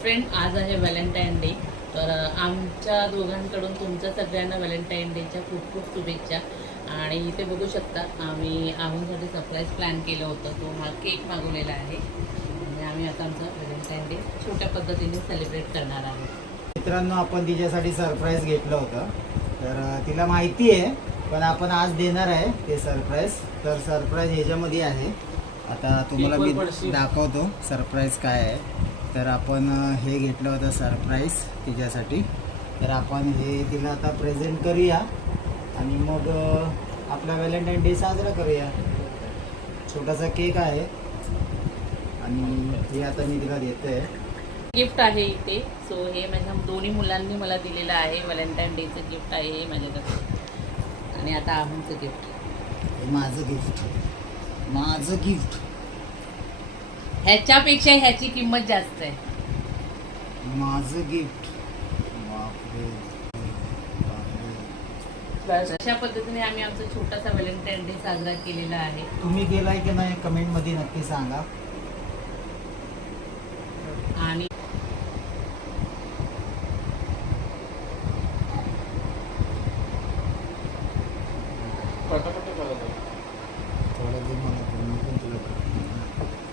Friend, आज आहे Valentine day. तर आमच्या दोघांकडून तुमच्या सगळ्यांना व्हॅलेंटाईन डेच्या खूप खूप शुभेच्छा. आणि इथे बघू शकता आम्ही आहुंसाठी सरप्राईज प्लॅन केलं होतं. तो मला केक मागवलेला आहे आणि आम्ही आता आमचा व्हॅलेंटाईन डे छोट्या पद्धतीने सेलिब्रेट करणार आहे. मित्रांनो, आपण तिच्यासाठी सरप्राईज घेतलं होतं. तर तिला माहिती आहे, पण आपण आज देणार आहे ते सरप्राईज. तर सरप्राईज ह्याच्यामध्ये आहे. आता तुम्हाला मी दाखवतो सरप्राईज काय आहे. तर आपण हे घेतलं होतं सरप्राईज तिच्यासाठी. तर आपण हे तिला आता प्रेझेंट करूया आणि मग आपला व्हॅलेंटाईन डे साजरा करूया. छोटासा केक आहे आणि हे आता मी तिला देतोय. गिफ्ट आहे इथे. सो हे माझ्या दोन्ही मुलांनी मला दिलेलं आहे. व्हॅलेंटाईन डेचं गिफ्ट आहे हे माझ्याकडे. आणि आता आहुंचं गिफ्ट. हे माझं गिफ्ट. माझं गिफ्ट. ह्याच्यापेक्षा ह्याची किंमत जास्त आहे. माझं गिफ्ट. अशा पद्धतीने आम्ही आमचा छोटासा व्हॅलेंटाईन डे साजरा केलेला आहे. तुम्ही केलाय की नाही कमेंटमध्ये नक्की सांगा. आणि थोडं दे मला, मी पण तुला करतो.